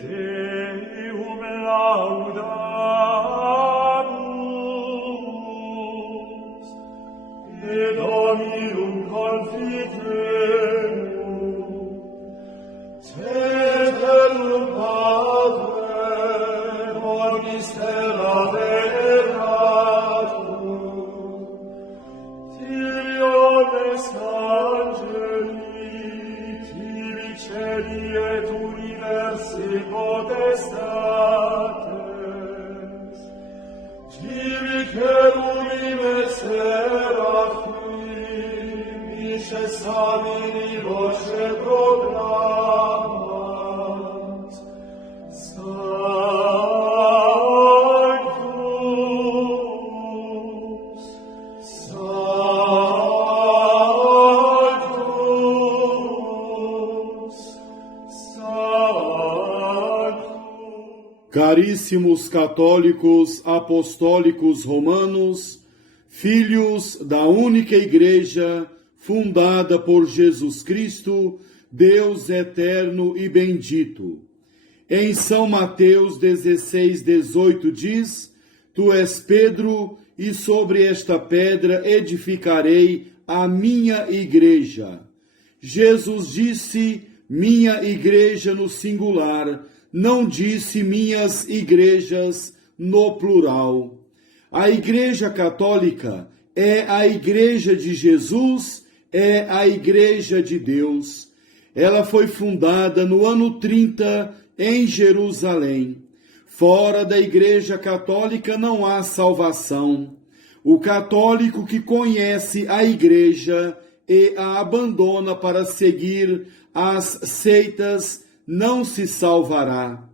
Deum laudamus, et Dominum confiterum, te bellum Padre, nobis terra veneratum, Tiriones angeli, tibi celi et universi potestates, tibi cherubim et seraphim, vices amini voce proclamant, Sanctus, Sanctus, Sanctus. Caríssimos católicos apostólicos romanos, filhos da única Igreja fundada por Jesus Cristo, Deus eterno e bendito. Em São Mateus 16:18 diz: Tu és Pedro, e sobre esta pedra edificarei a minha igreja. Jesus disse minha igreja no singular, não disse minhas igrejas no plural. A Igreja Católica é a Igreja de Jesus, é a Igreja de Deus. Ela foi fundada no ano 30 em Jerusalém. Fora da Igreja Católica não há salvação. O católico que conhece a Igreja e a abandona para seguir as seitas não se salvará.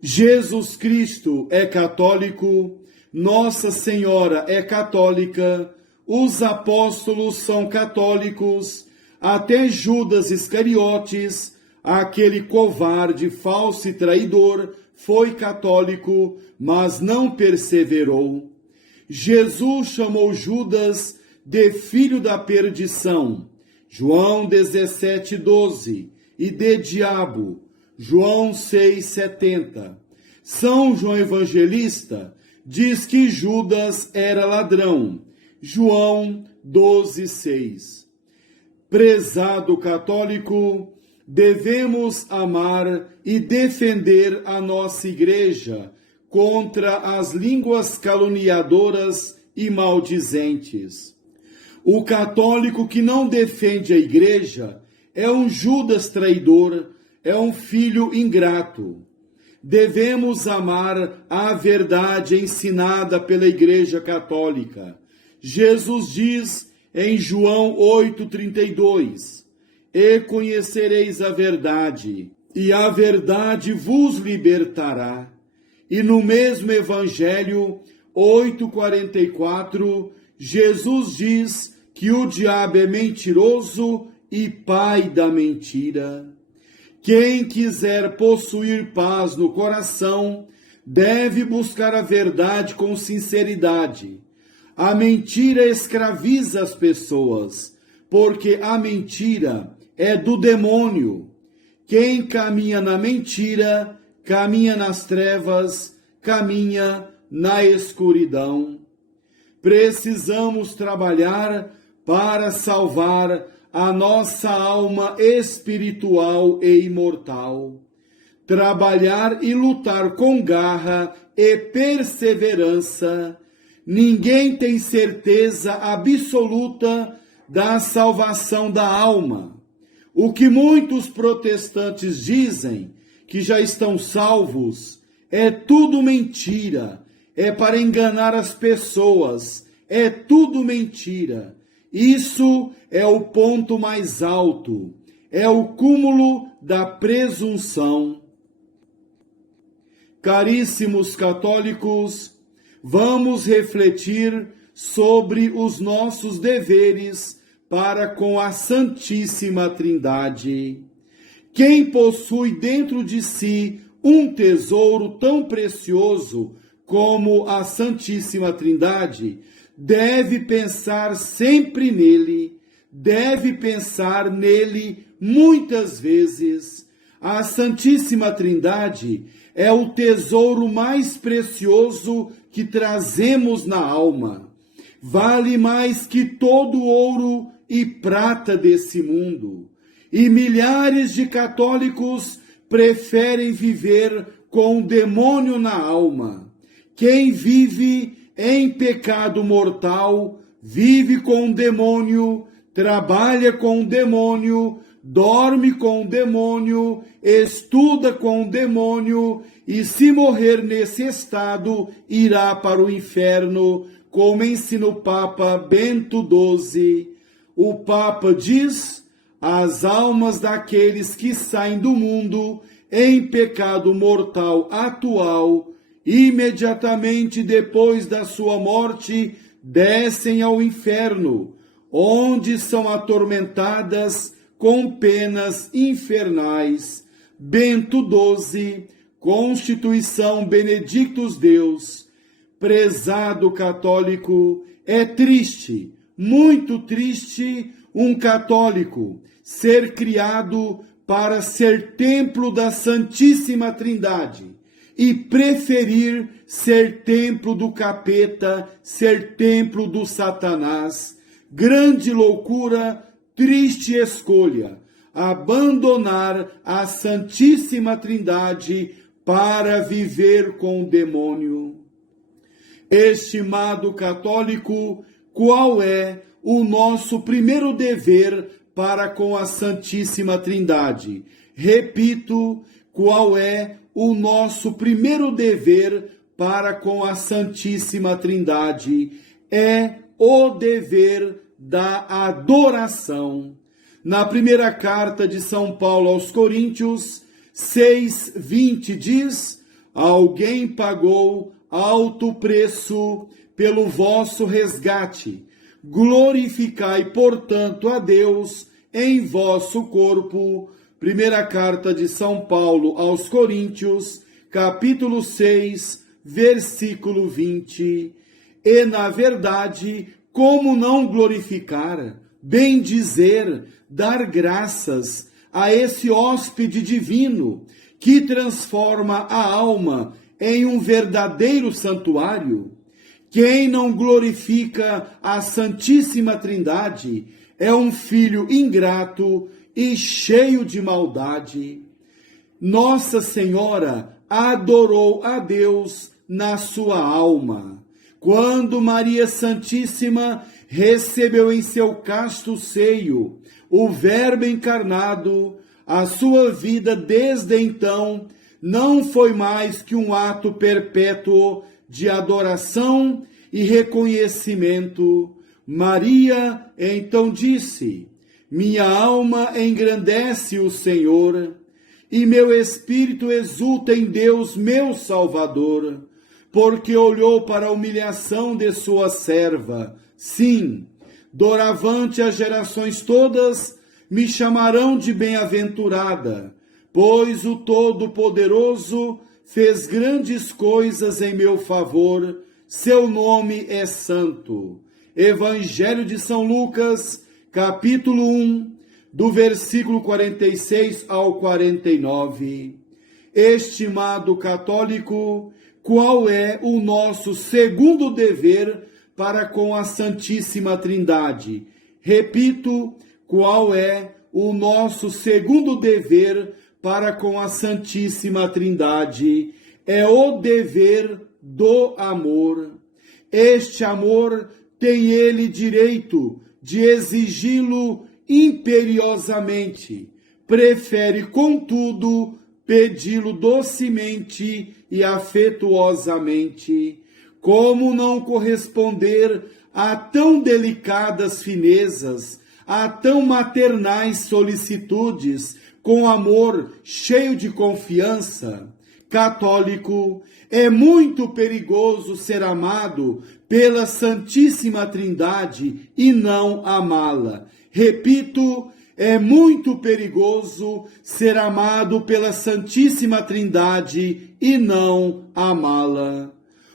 Jesus Cristo é católico, Nossa Senhora é católica, os apóstolos são católicos, até Judas Iscariotes, aquele covarde, falso e traidor, foi católico, mas não perseverou. Jesus chamou Judas de filho da perdição, João 17:12, e de diabo, João 6:70. São João Evangelista diz que Judas era ladrão, João 12:6. Prezado católico, devemos amar e defender a nossa Igreja contra as línguas caluniadoras e maldizentes. O católico que não defende a Igreja é um Judas traidor, é um filho ingrato. Devemos amar a verdade ensinada pela Igreja Católica. Jesus diz em João 8:32, e conhecereis a verdade, e a verdade vos libertará. E no mesmo Evangelho 8:44, Jesus diz que o diabo é mentiroso e pai da mentira. Quem quiser possuir paz no coração deve buscar a verdade com sinceridade. A mentira escraviza as pessoas, porque a mentira é do demônio. Quem caminha na mentira, caminha nas trevas, caminha na escuridão. Precisamos trabalhar para salvar a nossa alma espiritual e imortal. Trabalhar e lutar com garra e perseverança. Ninguém tem certeza absoluta da salvação da alma. O que muitos protestantes dizem, que já estão salvos, é tudo mentira, é para enganar as pessoas, é tudo mentira. Isso é o ponto mais alto, é o cúmulo da presunção. Caríssimos católicos, vamos refletir sobre os nossos deveres para com a Santíssima Trindade. Quem possui dentro de si um tesouro tão precioso como a Santíssima Trindade, deve pensar sempre nele, deve pensar nele muitas vezes. A Santíssima Trindade é o tesouro mais precioso que trazemos na alma. Vale mais que todo o ouro e prata desse mundo. E milhares de católicos preferem viver com o demônio na alma. Quem vive em pecado mortal, vive com o demônio, trabalha com o demônio, dorme com o demônio, estuda com o demônio, e se morrer nesse estado, irá para o inferno, como ensina o Papa Bento XII. O Papa diz: as almas daqueles que saem do mundo em pecado mortal atual, imediatamente depois da sua morte, descem ao inferno, onde são atormentadas com penas infernais. Bento XII, Constituição Benedictus Deus. Prezado católico, é triste, muito triste, um católico ser criado para ser templo da Santíssima Trindade e preferir ser templo do capeta, ser templo do Satanás. Grande loucura, triste escolha, abandonar a Santíssima Trindade para viver com o demônio. Estimado católico, qual é o nosso primeiro dever para com a Santíssima Trindade? Repito, qual é o nosso primeiro dever para com a Santíssima Trindade? É o dever da adoração. Na primeira carta de São Paulo aos Coríntios, 6:20 diz: alguém pagou alto preço pelo vosso resgate. Glorificai, portanto, a Deus em vosso corpo. Primeira carta de São Paulo aos Coríntios, capítulo 6, versículo 20. E, na verdade, como não glorificar, bendizer, dar graças a esse hóspede divino que transforma a alma em um verdadeiro santuário? Quem não glorifica a Santíssima Trindade é um filho ingrato e cheio de maldade. Nossa Senhora adorou a Deus na sua alma. Quando Maria Santíssima recebeu em seu casto seio o Verbo encarnado, a sua vida desde então não foi mais que um ato perpétuo de adoração e reconhecimento. Maria então disse: minha alma engrandece o Senhor, e meu espírito exulta em Deus, meu Salvador, porque olhou para a humilhação de sua serva. Sim, doravante as gerações todas me chamarão de bem-aventurada, pois o Todo-Poderoso fez grandes coisas em meu favor, seu nome é santo. Evangelho de São Lucas, capítulo 1, do versículo 46 ao 49. Estimado católico, qual é o nosso segundo dever para com a Santíssima Trindade? Repito, qual é o nosso segundo dever para com a Santíssima Trindade? É o dever do amor. Este amor tem ele direito de exigi-lo imperiosamente. Prefere, contudo, pedi-lo docemente e afetuosamente. Como não corresponder a tão delicadas finezas, a tão maternais solicitudes, com amor cheio de confiança? Católico, é muito perigoso ser amado pela Santíssima Trindade e não amá-la. Repito, é muito perigoso ser amado pela Santíssima Trindade e não amá-la.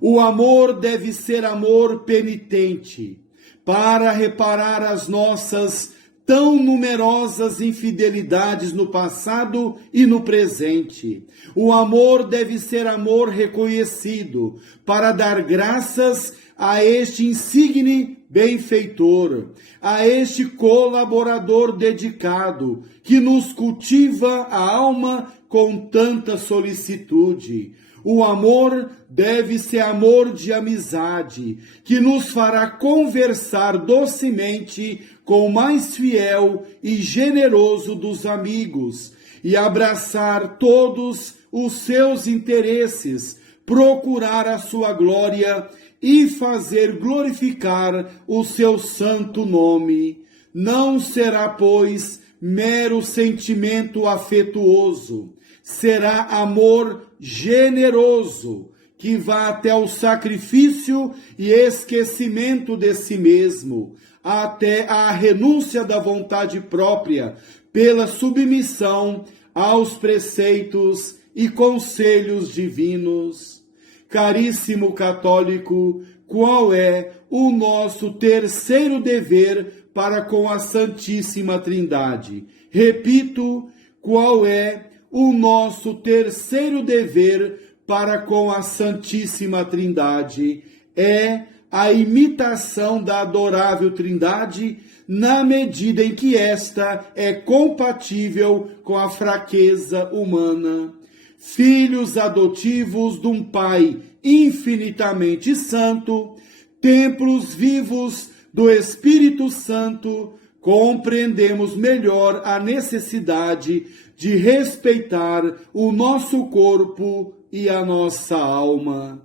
O amor deve ser amor penitente, para reparar as nossas tão numerosas infidelidades no passado e no presente. O amor deve ser amor reconhecido, para dar graças a este insigne benfeitor, a este colaborador dedicado, que nos cultiva a alma com tanta solicitude. O amor deve ser amor de amizade, que nos fará conversar docemente com o mais fiel e generoso dos amigos e abraçar todos os seus interesses, procurar a sua glória e fazer glorificar o seu santo nome. Não será, pois, mero sentimento afetuoso, será amor generoso, que vá até o sacrifício e esquecimento de si mesmo, até a renúncia da vontade própria, pela submissão aos preceitos e conselhos divinos. Caríssimo católico, qual é o nosso terceiro dever para com a Santíssima Trindade? Repito, qual é o nosso terceiro dever para com a Santíssima Trindade? É a imitação da adorável Trindade, na medida em que esta é compatível com a fraqueza humana. Filhos adotivos de um Pai infinitamente santo, templos vivos do Espírito Santo, compreendemos melhor a necessidade de respeitar o nosso corpo e a nossa alma.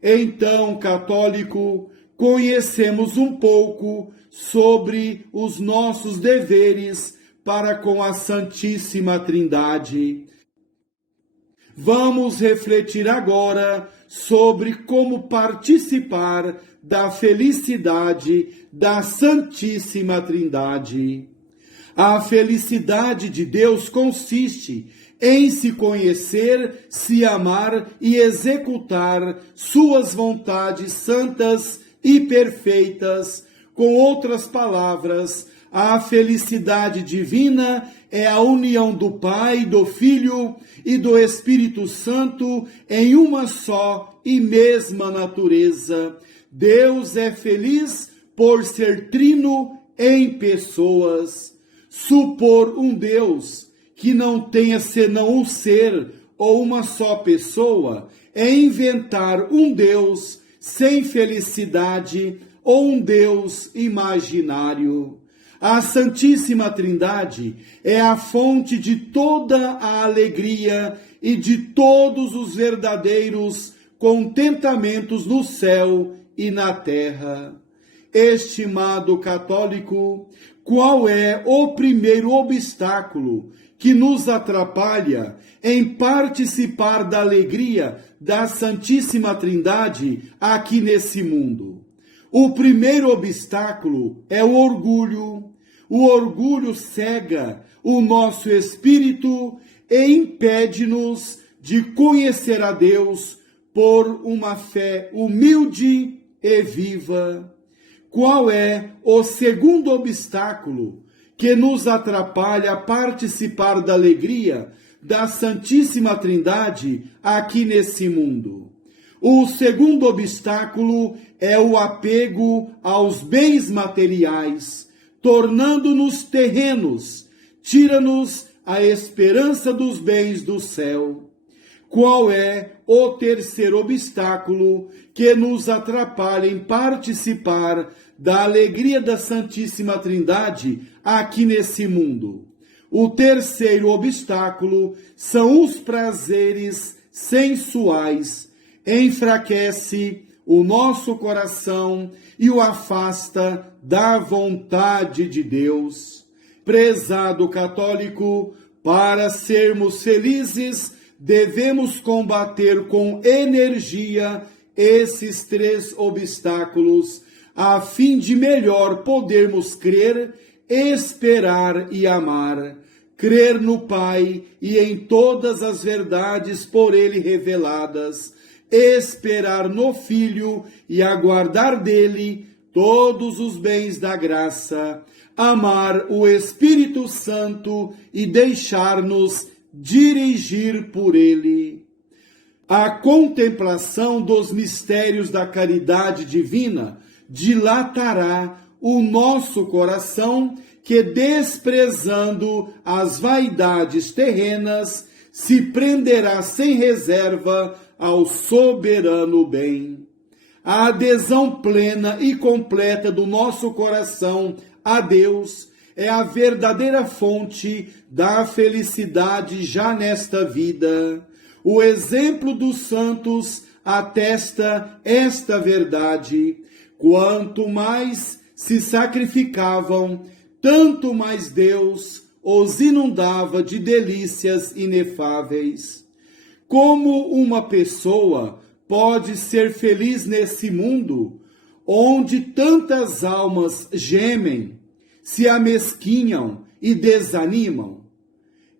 Então, católico, conhecemos um pouco sobre os nossos deveres para com a Santíssima Trindade. Vamos refletir agora sobre como participar da felicidade da Santíssima Trindade. A felicidade de Deus consiste em se conhecer, se amar e executar suas vontades santas e perfeitas. Com outras palavras, a felicidade divina é a união do Pai, do Filho e do Espírito Santo em uma só e mesma natureza. Deus é feliz por ser trino em pessoas. Supor um Deus que não tenha senão um ser ou uma só pessoa é inventar um Deus sem felicidade ou um Deus imaginário. A Santíssima Trindade é a fonte de toda a alegria e de todos os verdadeiros contentamentos no céu e na terra. Estimado católico, qual é o primeiro obstáculo que nos atrapalha em participar da alegria da Santíssima Trindade aqui nesse mundo? O primeiro obstáculo é o orgulho. O orgulho cega o nosso espírito e impede-nos de conhecer a Deus por uma fé humilde e viva. Qual é o segundo obstáculo que nos atrapalha a participar da alegria da Santíssima Trindade aqui nesse mundo? O segundo obstáculo é o apego aos bens materiais, tornando-nos terrenos, tira-nos a esperança dos bens do céu. Qual é o terceiro obstáculo que nos atrapalha em participar da alegria da Santíssima Trindade aqui nesse mundo? O terceiro obstáculo são os prazeres sensuais. Enfraquece o nosso coração e o afasta da vontade de Deus. Prezado católico, para sermos felizes, devemos combater com energia esses três obstáculos, a fim de melhor podermos crer, esperar e amar. Crer no Pai e em todas as verdades por Ele reveladas, esperar no Filho e aguardar dele todos os bens da graça, amar o Espírito Santo e deixar-nos dirigir por ele. A contemplação dos mistérios da caridade divina dilatará o nosso coração, que, desprezando as vaidades terrenas, se prenderá sem reserva ao soberano bem. A adesão plena e completa do nosso coração a Deus é a verdadeira fonte da felicidade já nesta vida. O exemplo dos santos atesta esta verdade. Quanto mais se sacrificavam, tanto mais Deus os inundava de delícias inefáveis. Como uma pessoa pode ser feliz nesse mundo, onde tantas almas gemem, se amesquinham e desanimam?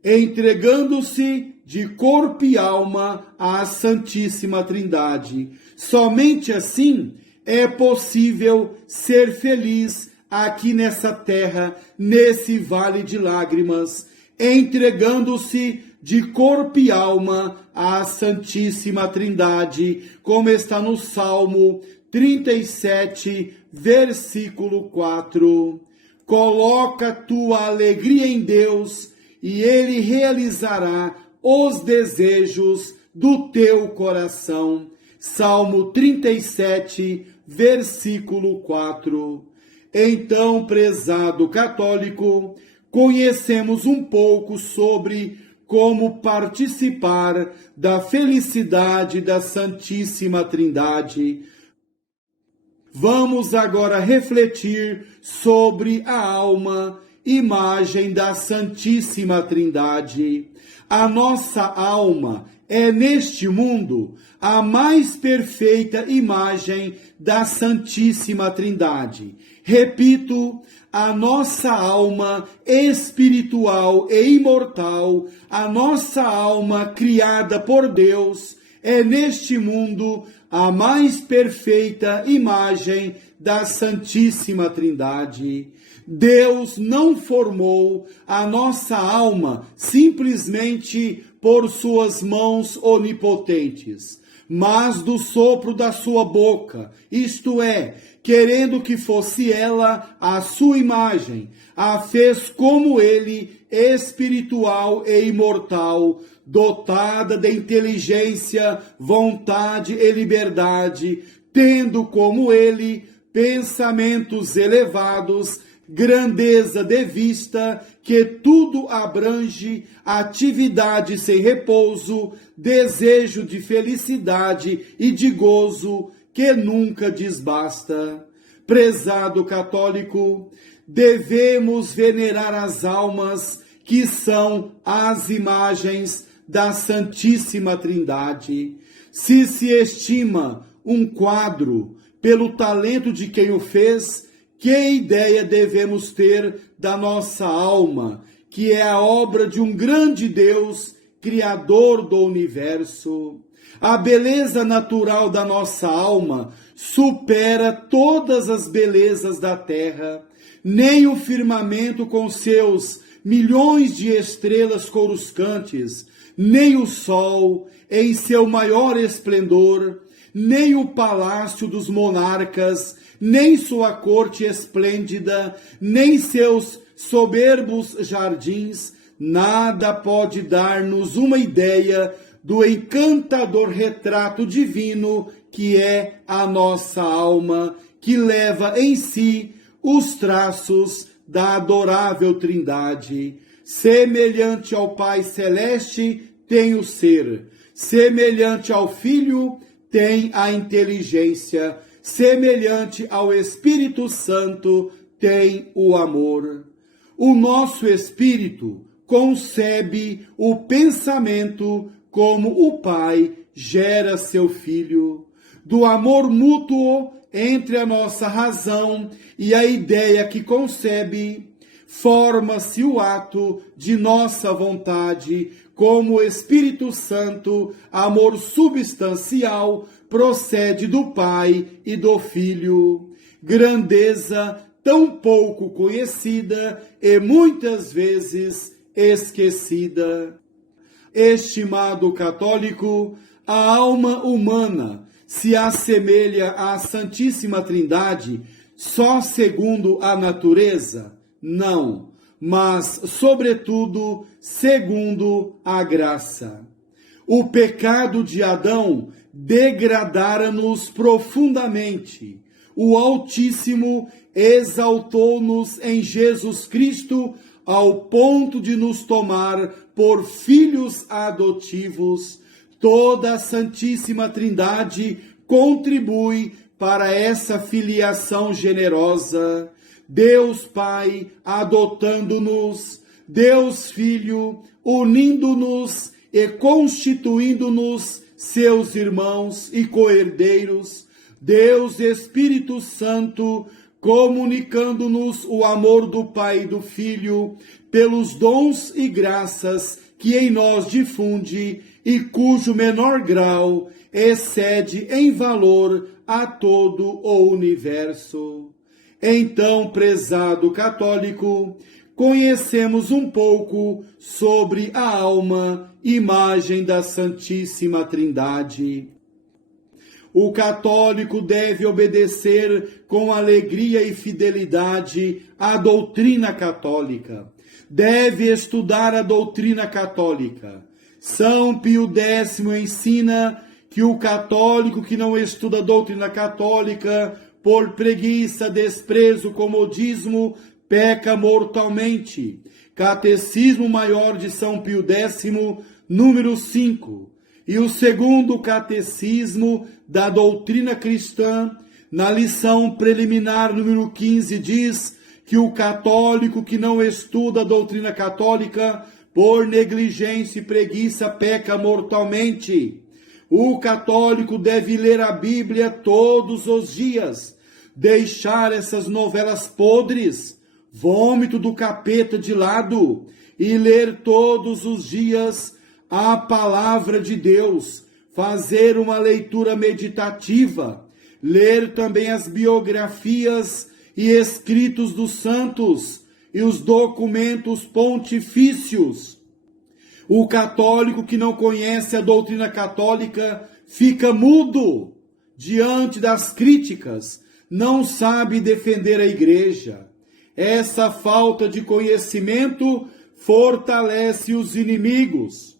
Entregando-se de corpo e alma à Santíssima Trindade. Somente assim é possível ser feliz aqui nessa terra, nesse vale de lágrimas, entregando-se de corpo e alma à Santíssima Trindade, como está no Salmo 37, versículo 4. Coloca tua alegria em Deus e Ele realizará os desejos do teu coração. Salmo 37, versículo 4. Então, prezado católico, conhecemos um pouco sobre como participar da felicidade da Santíssima Trindade. Vamos agora refletir sobre a alma, imagem da Santíssima Trindade. A nossa alma é neste mundo a mais perfeita imagem da Santíssima Trindade. Repito, a nossa alma espiritual e imortal, a nossa alma criada por Deus, é neste mundo a mais perfeita imagem da Santíssima Trindade. Deus não formou a nossa alma simplesmente por suas mãos onipotentes, mas do sopro da sua boca, isto é, querendo que fosse ela a sua imagem, a fez como ele, espiritual e imortal, dotada de inteligência, vontade e liberdade, tendo como ele pensamentos elevados, grandeza de vista, que tudo abrange, atividade sem repouso, desejo de felicidade e de gozo, que nunca desbasta. Prezado católico, devemos venerar as almas que são as imagens da Santíssima Trindade. Se estima um quadro pelo talento de quem o fez, que ideia devemos ter da nossa alma, que é a obra de um grande Deus, Criador do universo? A beleza natural da nossa alma supera todas as belezas da terra. Nem o firmamento com seus milhões de estrelas coruscantes, nem o sol em seu maior esplendor, nem o palácio dos monarcas, nem sua corte esplêndida, nem seus soberbos jardins, nada pode dar-nos uma ideia do encantador retrato divino que é a nossa alma, que leva em si os traços da adorável Trindade. Semelhante ao Pai Celeste tem o ser, semelhante ao Filho tem a inteligência, semelhante ao Espírito Santo tem o amor. O nosso espírito concebe o pensamento como o Pai gera seu Filho. Do amor mútuo entre a nossa razão e a ideia que concebe, forma-se o ato de nossa vontade, como o Espírito Santo, amor substancial, procede do Pai e do Filho. Grandeza tão pouco conhecida e muitas vezes esquecida. Estimado católico, a alma humana se assemelha à Santíssima Trindade só segundo a natureza? Não, mas, sobretudo, segundo a graça. O pecado de Adão degradara-nos profundamente. O Altíssimo exaltou-nos em Jesus Cristo ao ponto de nos tomar por filhos adotivos. Toda a Santíssima Trindade contribui para essa filiação generosa. Deus Pai adotando-nos, Deus Filho unindo-nos e constituindo-nos seus irmãos e co-herdeiros, Deus Espírito Santo comunicando-nos o amor do Pai e do Filho pelos dons e graças que em nós difunde e cujo menor grau excede em valor a todo o universo. Então, prezado católico, conhecemos um pouco sobre a alma, imagem da Santíssima Trindade. O católico deve obedecer com alegria e fidelidade à doutrina católica. Deve estudar a doutrina católica. São Pio X ensina que o católico que não estuda a doutrina católica, por preguiça, desprezo, comodismo, peca mortalmente. Catecismo Maior de São Pio X, número 5. E o segundo catecismo da doutrina cristã, na lição preliminar número 15, diz que o católico que não estuda a doutrina católica, por negligência e preguiça, peca mortalmente. O católico deve ler a Bíblia todos os dias, deixar essas novelas podres, vômito do capeta de lado, e ler todos os dias a palavra de Deus, fazer uma leitura meditativa, ler também as biografias e escritos dos santos e os documentos pontifícios. O católico que não conhece a doutrina católica fica mudo diante das críticas, não sabe defender a igreja. Essa falta de conhecimento fortalece os inimigos.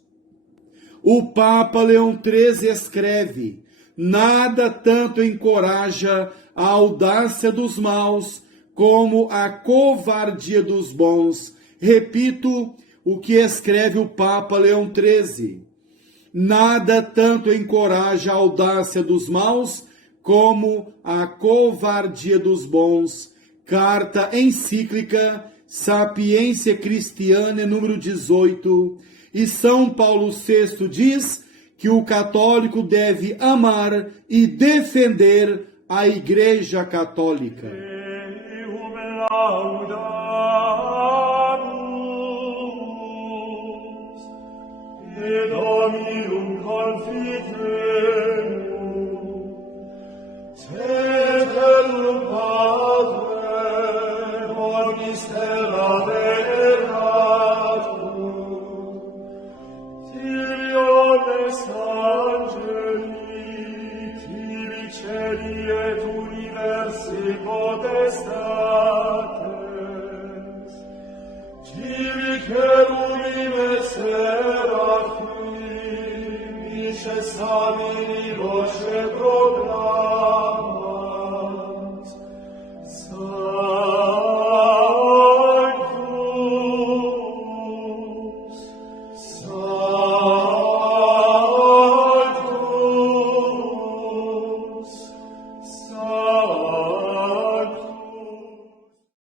O Papa Leão XIII escreve: nada tanto encoraja a audácia dos maus como a covardia dos bons. Repito o que escreve o Papa Leão XIII. Nada tanto encoraja a audácia dos maus como a covardia dos bons. Carta encíclica Sapiência Christianae, número 18. E São Paulo VI diz que o católico deve amar e defender a Igreja Católica. Samini voce proclama,